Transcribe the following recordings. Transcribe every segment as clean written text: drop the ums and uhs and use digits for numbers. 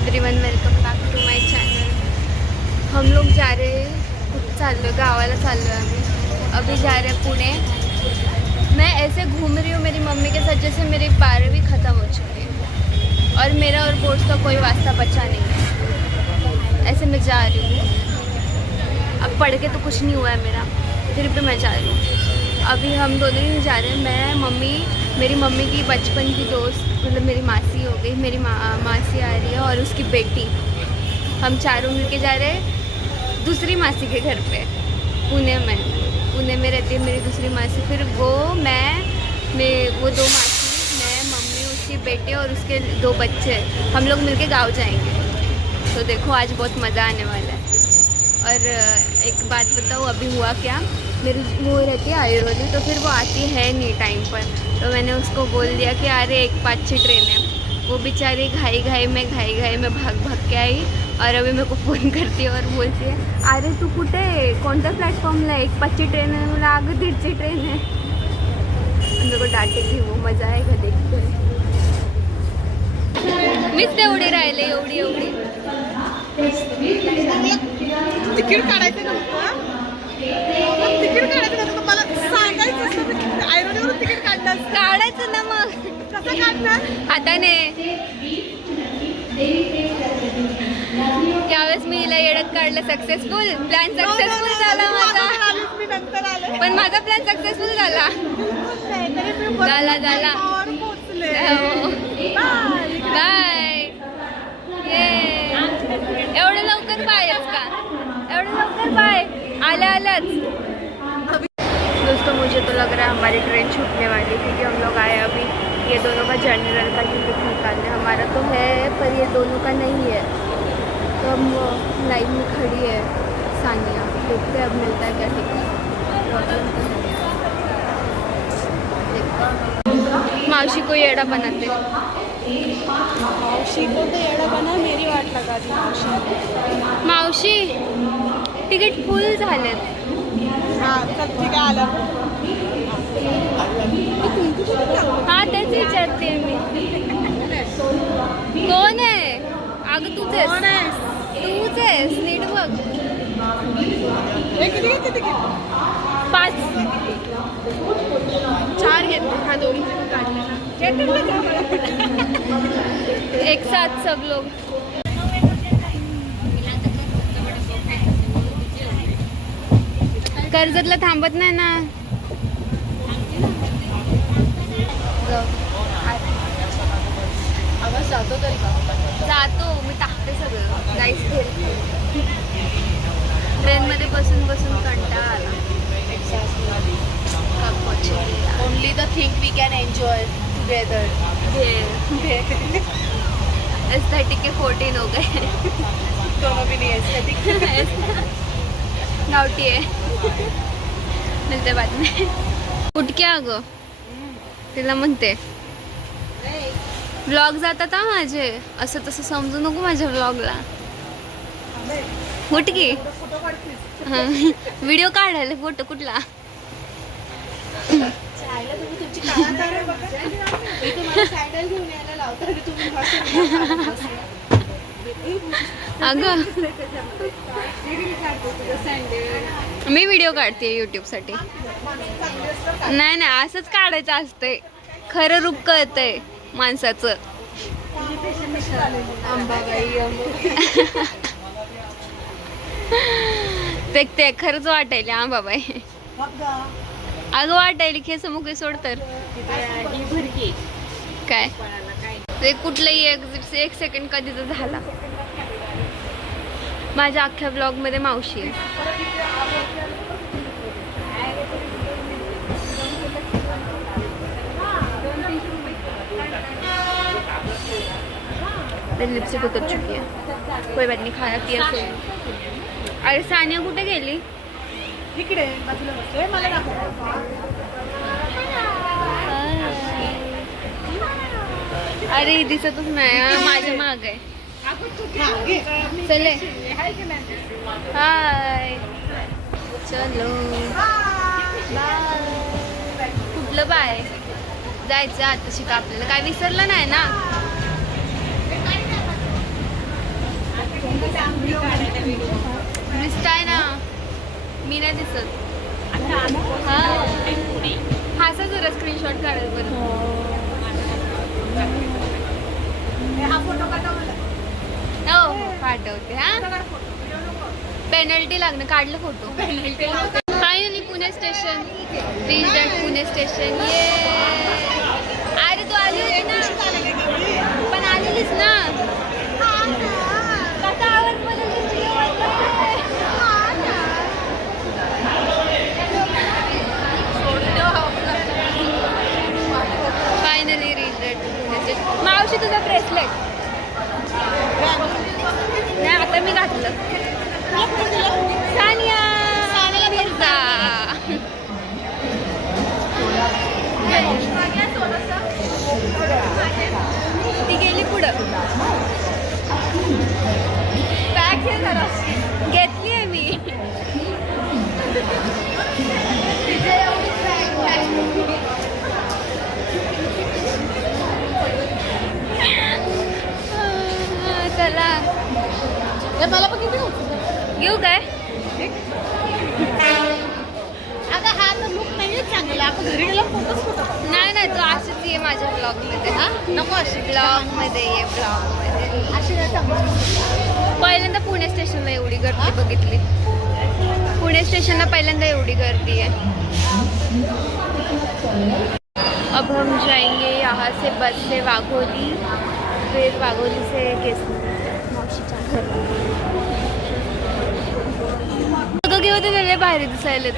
Everyone, welcome back to my channel. हम लोग जा रहे हैं, कुछ चालू गावाला चालू है। अभी जा रहे हैं पुणे। मैं ऐसे घूम रही हूँ मेरी मम्मी के साथ जैसे मेरी 12वीं ख़त्म हो चुकी है और मेरा और बोर्ड्स का कोई वास्ता बचा नहीं है। ऐसे मैं जा रही हूँ। अब पढ़ के तो कुछ नहीं हुआ है मेरा, फिर भी मैं जा रही हूँ। अभी हम दोनों ही जा रहे हैं, मैं, मम्मी, मेरी मम्मी की बचपन की दोस्त, मतलब मेरी मासी हो गई, मेरी मासी आ रही है और उसकी बेटी। हम चारों मिलके जा रहे हैं दूसरी मासी के घर पे, पुणे में रहती है मेरी दूसरी मासी। फिर वो वो दो मासी, मैं, मम्मी, उसकी बेटी और उसके 2 बच्चे, हम लोग मिलके गाँव जाएंगे। तो देखो आज बहुत मज़ा आने वाला है। और एक बात बताऊँ, अभी हुआ क्या, मेरी वो रहती है आयुर्वेदिक, तो फिर वो आती है नहीं टाइम पर। तो मैंने उसको बोल दिया कि अरे 1:05 ट्रेन है। वो बेचारी घाई घाई में भाग के आई और अभी मेरे को फ़ोन करती है और बोलती है अरे तू कुठे, कोणत्या प्लॅटफॉर्मला 1:05 ट्रेन है? मला अगं 1:30 ट्रेन है। मेरे को डांटेगी वो, मज़ा आएगा देखते। मीच तेवढी राहिले, एवढी तिकीट काढायचं नव्हतं, तिकीट काढायचं नव्हतं मला सांगायचं असतं. आयरोनीवरून तिकीट काढायचं ना, मग कसं काढणार? हाताने. यावेळेस मी हिला येडत काढलं, सक्सेसफुल प्लॅन सक्सेसफुल झाला माझा. मी नंतर आले, पण माझा प्लॅन सक्सेसफुल झाला. झाला पोहोचले. बाय. ये एवढं लवकर बायच का? एवढं लवकर बाय? आल्याच. दोस्तों मुझे तो लग रहा है हमारी ट्रेन छूटने वाली, क्योंकि हम लोग आए अभी ये दोनों का जनरल का टिकट निकालने। हमारा तो है पर ये दोनों का नहीं है, तो हम लाइन में खड़ी है सानिया। देखते हैं अब मिलता है क्या टिकट। मावशी को येड़ा बनाते, मावशी को तो येड़ा बना, मेरी वाट लगा दी मावशी तिकीट फुल झालेत. हां चल ठीक आहे, आलं. हाँ तेच विचारते मी, कोण आहे? अगं तूच आहेस, नीट बघ. किती घेते तिकीट? 5 4 घेतले. हा दोन्ही काढले एक साथ सब लोग. कर्जतला थांबत नाही ना. जातो मी, टाकते सगळं. गाईस ट्रेन मध्ये बसून कंटाळा आला. Only the thing we can enjoy together. Aesthetic के 14 हो गए. दोनों भी नहीं एस्थेटिक. गावठी आहे. मिळते बाद में. उठके अगं तिला म्हणते. व्लॉग जातात हा माझे, असं तसं समजू नको माझ्या व्लॉगला. उठ की. व्हिडिओ काढायला फोटो कुठला? अगं मी व्हिडिओ काढते यूट्यूब साठी. नाही असंच काढायचं असतंय, खरं रूप कळतंय माणसाचं. ते खरंच वाटायला आंबाबाई. अगं वाटायला खेस मुके सोड तर काय ते कुठलंही एक सेकंड कधीच झाला. माझ्या अख्ख्या ब्लॉग मध्ये मावशी आहे. लिपस्टिक उतर चुकी है, कोई बात नहीं, खाया पिया सो. अरे सानिया कुठे गेली? इकडे बाजूला बसलोय, मला दाखव. अरे दिसतच नाही, माझ्या माग आहे. चले हाय, चलो बाय. कुठलं बाय? जायचं आता शिका, आपल्याला काय विसरलं नाही ना. दिसताय ना, मी नाही दिसत. हासा जरा स्क्रीनशॉट काढेल बरं. हो पाठवते हा. पेनल्टी लागणं. काढलं photo. Finally Pune station. Reach at Pune station. ये अरे तू आली होती ना, पण आलेलीस ना. कसा आवाज बदलतो तुझ्या finally reach at Pune station. मावशी तुझा ब्रेसलेट नाही आता मी घातलं. सानिया मिर्झा. ती गेली पुढं. बॅग घेतली आहे मी. चला मला पण किती घेऊ काय. अगं हा तर लुक नाहीये चांगला. आपण घरी गेला फोटोच फोटो. नाही नाही तू अशीच ये माझ्या ब्लॉगमध्ये. हा नको अशी ब्लॉगमध्ये ये. ब्लॉगमध्ये अशी नाही चांगली. पहिल्यांदा पुणे स्टेशनला एवढी गर्दी बघितली. पुणे स्टेशनला पहिल्यांदा एवढी गर्दी आहे. अब हम जाएंगे यहाँ से बस से वाघोली, फिर वाघोली से मौशीच्या घर. सगळं घेऊ ते लय भारी दिसायलेत.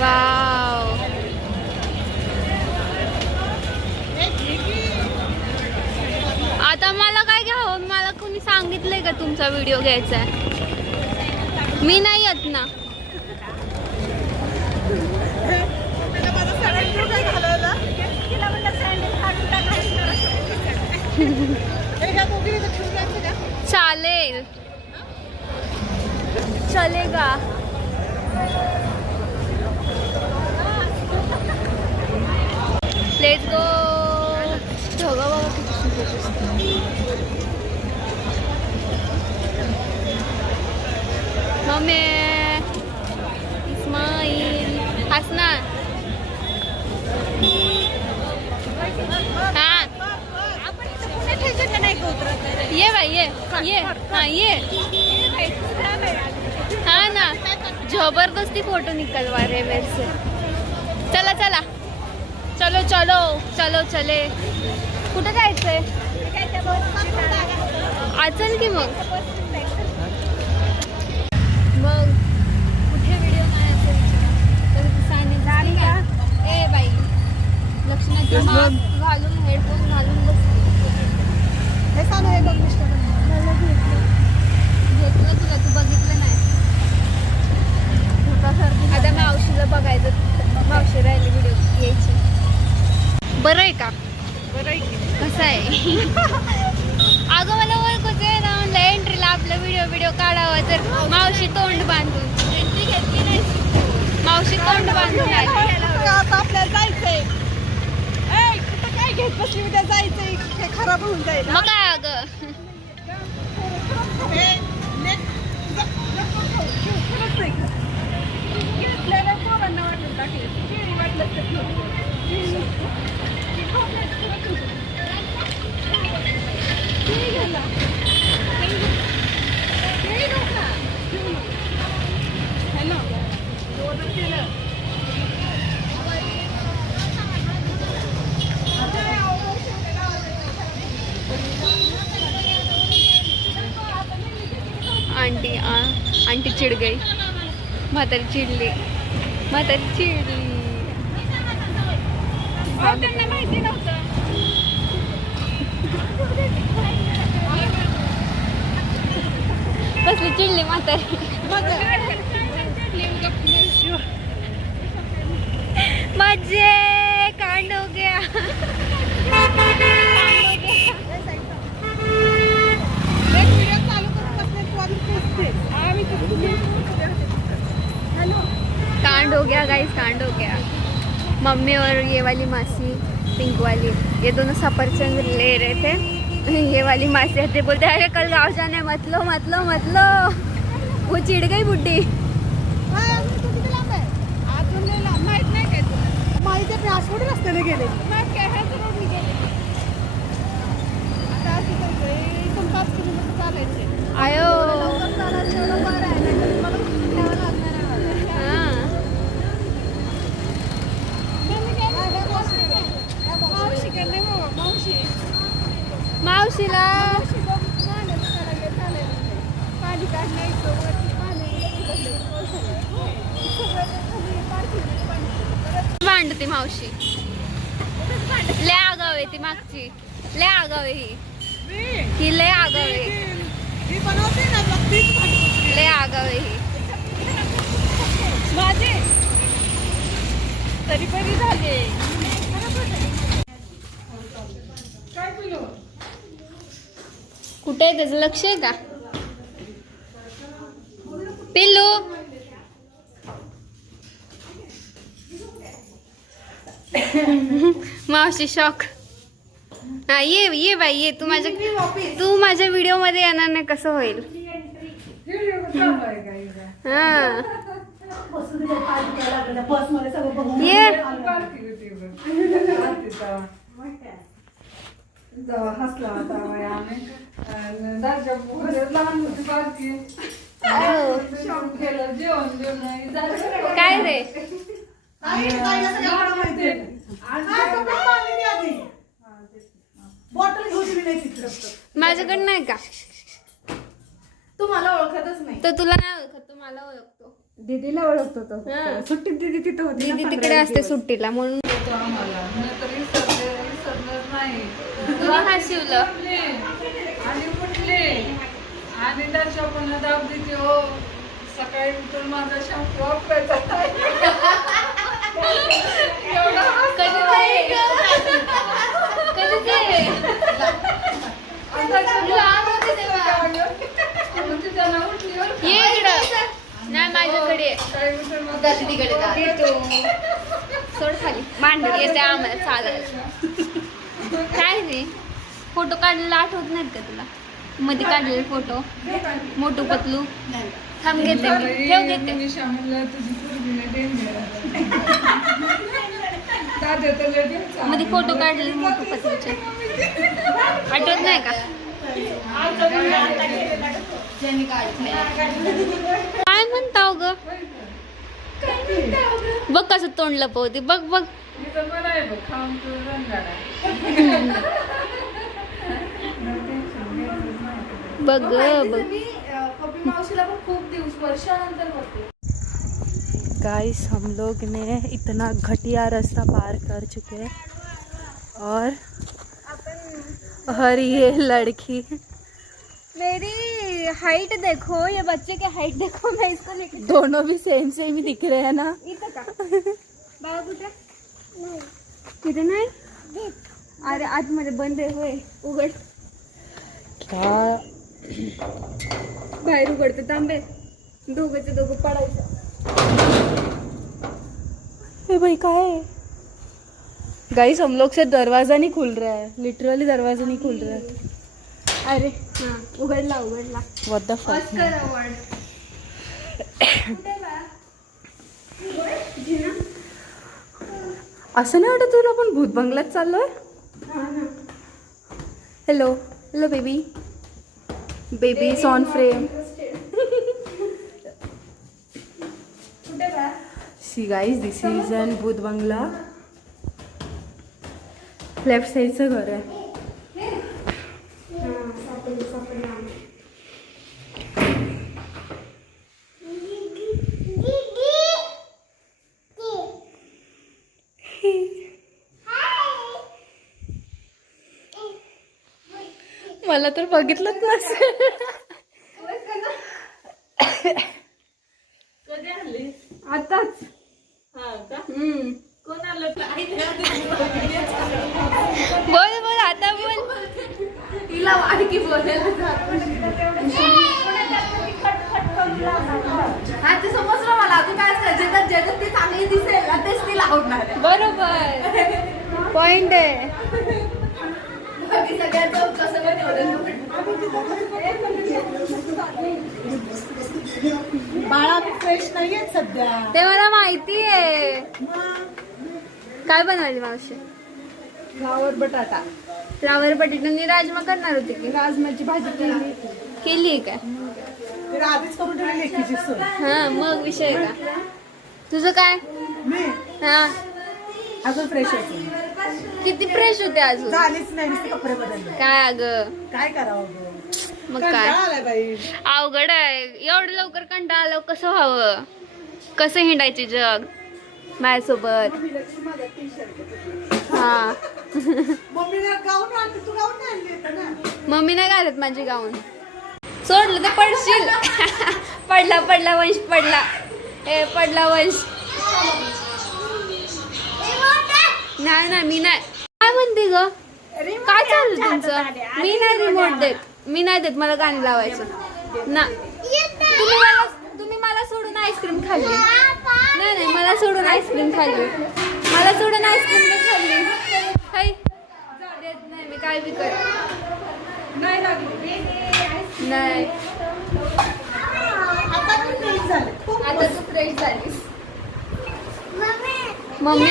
वाव. आता मला काय घ्यावं. मला कोणी सांगितलंय का तुमचा व्हिडिओ घ्यायचा आहे. मी नाही येत ना. चालेल चलेगा. Let's go. ढगा बाबा किती सुंदर दिसतात. मम्मी इस्माईल हसना. हाँ ये भाई ये हाँ ये हाँ ना. जबरदस्ती फोटो निकलवा रहे मेरे से. चला चला चलो चलो चलो चले. कुठं जायचंय. अचल की मग कुठे व्हिडिओ नाही असेल तर सांगितलं का. ए बाई लक्ष्मणाची मास्क घालून हेडफोन घालून बसली. हे सांग हे बघ मिस्टर घेतलं तुला. तू बघितलं नाही. आता मावशीला बघायचं. मावशी राहिली व्हिडिओ घ्यायची. बरं आहे का. बरं आहे की कसं आहे. अगं मला ओळखच आहे ना. म्हणलं एंट्रीला आपलं व्हिडिओ काढावं तर मावशी तोंड बांधून. मावशी तोंड बांधून आली. आता आपल्याला जायचंय. कुठं काय घेत बसली उद्या जायचंय. हे खराब होऊन जाईल. मग काय अगं. आंटी चिड गई. म्हातारी चिडली. त्यांना माहिती नव्हतं. कसली चिडली म्हातारी. मजे कांड हो गया. कांड हो गया गाइस. कांड हो गया. मम्मी और ये वाली मासी पिंक वाली, ये दोनों सफरचंद ले रहे थे। ये वाली मासी आते बोलते अरे कल गाँव जाना है, मत लो मत लो मत लो। वो चिढ़ गई बुड्ढी। माहिती आहे आज थोडी रस्त्याने गेले आयो मावशीला भांडते मावशी, लय आगाव आहे ती मागची, लय आगाव आहे ही लय आगाव आहे, लय आगाव आहे ही माझे तरी पण झाले कुठे आहे त्याचं लक्ष आहे का पिल्लू? मावशी शॉक. हा ये बाई ये, तू माझ्या व्हिडिओ मध्ये येणार नाही कसं होईल? हा ये काय रे बॉटल घेऊन नाही तिकडं माझ्याकडे नाही का? तू मला ओळखतच नाही. तो तुला नाही ओळखत, तो मला ओळखतो. दीदीला ओळखतो तो. हा. सुट्टीत दीदी तिथं होती ना, दीदी 15 तिकडे असते दिवस. सुट्टीला म्हणून तुम्ही हा शिवलं. आणि उठले आणि त्याच्या पण दाब देते हो. सकाळी उठून माझा शॅम्पू वापरायचा एवढा कधी ते? कधी ते? लहान होते तेव्हा. त्याला उठली ये इकडं. नाही माझ्याकडे ये. सकाळी उठून माझा सोड खाली मांड येते आम्हाला चालायला. काय रे फोटो काढलेला आठवत नाहीत का तुला? मध्ये काढलेले फोटो मोटू पतलू. थांब घेते मी, ठेव घेते. निशा म्हणलं तुझी पोरगीला डेंजर दादा तर लय डेंजर. मध्ये फोटो काढलेले मोटू पतलूचे आठवत नाही का? काय म्हणताव ग? बघ कसं तोंड लपवते, बघ बघ. मी तर म्हणाय बघ खाऊन तू रंगाडा. बघ बघ. मावशीला पण खूप वर्षानंतर होते. गाइस हम लोग ने इतना घटिया रास्ता पार कर चुके हैं और ये लड़की मेरी हाइट देखो, ये बच्चे की हाइट देखो. मैं इसको लेके दोनों भी सेम सेम ही दिख रहे हैं ना. इथं का बाबा कुठे? तिथे नाही. अरे आतमध्ये बंद आहे होय. उघड, क्या बाहेर उघडते. तांबे दोघंचे दोघं पडायचं. ए भाई क्या है गाइस? हम लोग से दरवाजा नहीं खुल रहा है, लिटरली दरवाजा नहीं खुल रहा है. अरे हा उघडला उघडला. व्हाट द फक. Oscar award. असं नाही वाटत तुला पण भूत बंगल्यात चाललोय? Hello hello baby, baby is on frame. See guys this is an भूत बंगला. लेफ्ट साइडचं घर आहे. मला तर बघितलंच नसेल. कधी आणली? आताच. हा का? कोण आलं? बोल बोल आता बोल. तिला वाटकी बोलायला हा ते समजलं मला. तू काय ज्याच्यात ज्याच्यात ती चांगली दिसेल ना तेच ती लावणार आहे. बरोबर पॉइंट आहे. बाकी सगळ्यांचं कसं पण एवढं. बाळा फ्रेश नाहीये सध्या. ते मला माहिती आहे. काय बनवायची मावशी? फ्लावर बटाटा. फ्लावर बटाट्याने राजमा करणार होते की? राजमाची भाजी केली आहे काय? तिला आधीच करून ठेवली लेकीची सोय. हा मग विषय का? तुझं काय? मी हा अजून फ्रेश व्हायचं. किती फ्रेश होते अजून? झालीच नाही नुसते कपडे बदलले. काय अगं काय करावं गं? मग काय कंटाळा आलाय बाई. अवघड आहे. एवढं लवकर कंटाळा आलं कसं व्हावं? कसं हिंडायचे जग माझ्यासोबत? हा मम्मीने गाऊन आणली. तू गाऊन नाही आणली होतं ना. मम्मी नाही घालत माझी गाऊन. सोडलं तर पडशील. पडला पडला वंश पडला. ए पडला वंश. नाही नाही मी नाही. काय म्हणते ग? काय चालू तुमचं? मी नाही रिमोट देत. मी नाही देत. मला गाणी लावायचं ना. तुम्ही मला सोडून आईस्क्रीम खाल्ली. नाही नाही मला सोडून आईस्क्रीम खाल्ली. मला सोडून आईस्क्रीम खाल्ली. देत नाही मी काय बी कर. नाही आता तू फ्रेश झाले. आता तू फ्रेश झालीस. मम्मी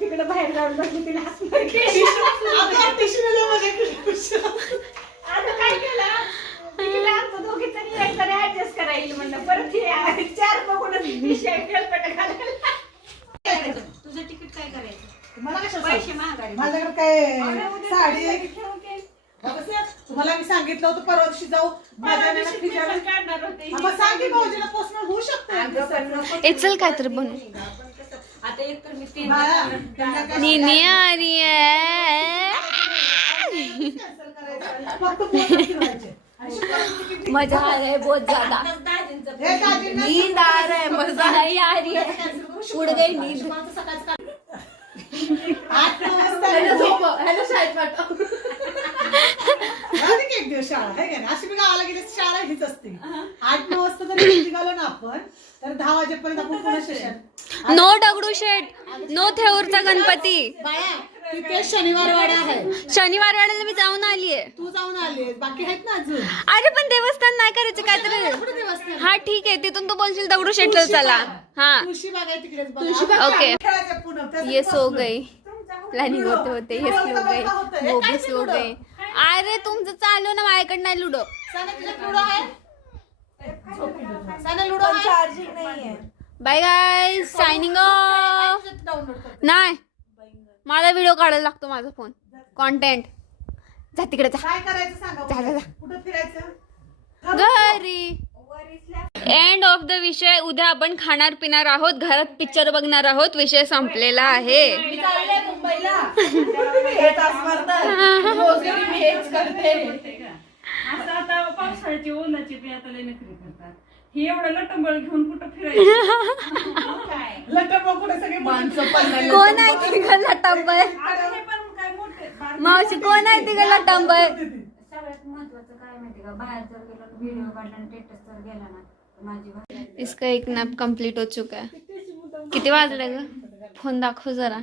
तिकडे बाहेर जाऊन बसली तिला आता काय केलं तिकडे आमचं दोघी तरी एकतरी ऍडजस्ट करायला म्हणलं परत हे चार बघूनच हेलपट घालायला. तुझं तिकीट काय करायचं? मला कशाला पैसे महागारी. माझ्याकडे काय साडी तुम्हाला मी सांगितलं होतं परवा दिवशी जाऊ. माझ्या काढणार होते. सांगी भाऊजीला पोचणार होऊ शकतं. चल काय तर बनू. आता एक तर मी तीन बाळा, त्यांना काय निनी आ रही है. फक्त पोचून फिरवायचे. मजा आ रहा है बहुत ज्यादा. हे दाजींना नींद आ रहा है मजा नहीं आ रही है. उड़ गई नींद. 8 वाजता झाली की एक दिवस शाळा आहे का नाही? अशी मी गावाला गेली शाळा हीच असते. 8-9 वाजता जर निघालो ना आपण तर 10 वाजेपर्यंत आपण पुन्हा स्टेशन. नो दगडूशेठ. नो थेऊरचा गणपती. बाळा तिथे शनिवार वाडा आहे. शनिवार वाड्याला मी जाऊन आलीये. तू जाऊन आली. बाकी आहेत ना अजून. अरे पण देवस्थान नाही करायचं काय कुठे दिवस तर. हा ठीक आहे तिथून तू बोलशील दगडूशेठला चला. हा तुळशी बाग आहे तिकडेच बघा. ओके. खेळायचं पुन्हा. त्यासाठी ये सो बसलोय. गई. प्लॅनिंग होते होते ये सो गई. वो भी सो गई. अरे तुमचं चालू ना माझ्याकडे नाही लुडो. साने तुझ्यात लुडो आहे? साने लुडो आहे? चार्जिंग नाहीये. Bye guys signing off. Download कर. नाही मला व्हिडिओ काढायला लागतो माझा फोन. कॉन्टेंट. जा तिकडे जा. काय करायचं सांगा जा, जा, जा. कुठं फिरायचं? घरी. एंड ऑफ द विषय. उद्या आपण खाणार पिणार आहोत. घरात पिक्चर बघणार आहोत. विषय संपलेला आहे. असं आता पावसाळ्याची ओलाची बी आता लय नखरी करतात. हे एवढं लटंबळ घेऊन कुठं फिरायचं? लटक कुठे सगळे माणसं पडलेले. कोण आहे तिघांना टंबळ? आता हे पण काय मोठे मावशी कोण आहे तिघांना टंबळ? सगळ्यात महत्वाचं काय माहिती का, बाहेर जर गेलो व्हिडिओ काढला आणि स्टेटस जर गेला ना तर माझी इसका एक नैप कंप्लीट हो चुका है. किती वाजले ग? फोन दाखव जरा.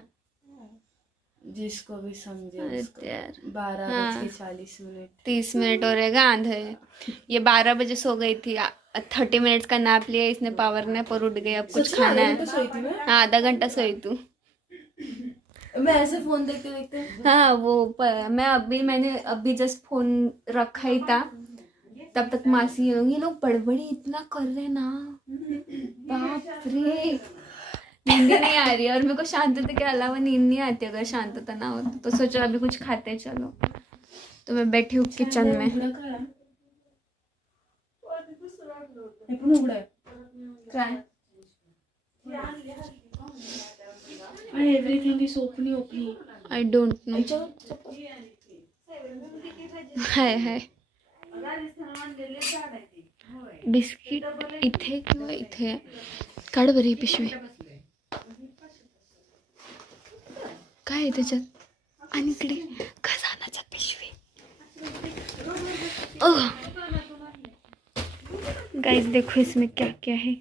जिसको भी समझे अरे उसको। यार 12:40 30 मिनट हो रहे गांध है. ये 12 बजे सो गई थी. 30 मिनट्स का नैप लिया इसने. पावर नैप और उठ गई. अब कुछ खाना है. हाँ आधा घंटा सोई तू. मैं ऐसे फोन देखते देखते. हाँ मैंने अभी जस्ट फोन रखा ही था. तब तक मासी ये लोग बड़बड़ी इतना कर रहे ना. बाप रे. नींद नहीं आ रही है और मेरे को शांतता के अलावा नींद नहीं आती अगर शांतता ना हो तो सोचा अभी कुछ खाते चलो. तो मैं बैठी हूँ किचन में. Everything is open. I don't know. Hi biscuit इथे किंवा इथे. काढ बरी पिशवी. काय आहे त्याच्यात? आणि इकडे खजानाच्या पिशवी. गाइस देखो इसमें क्या क्या है।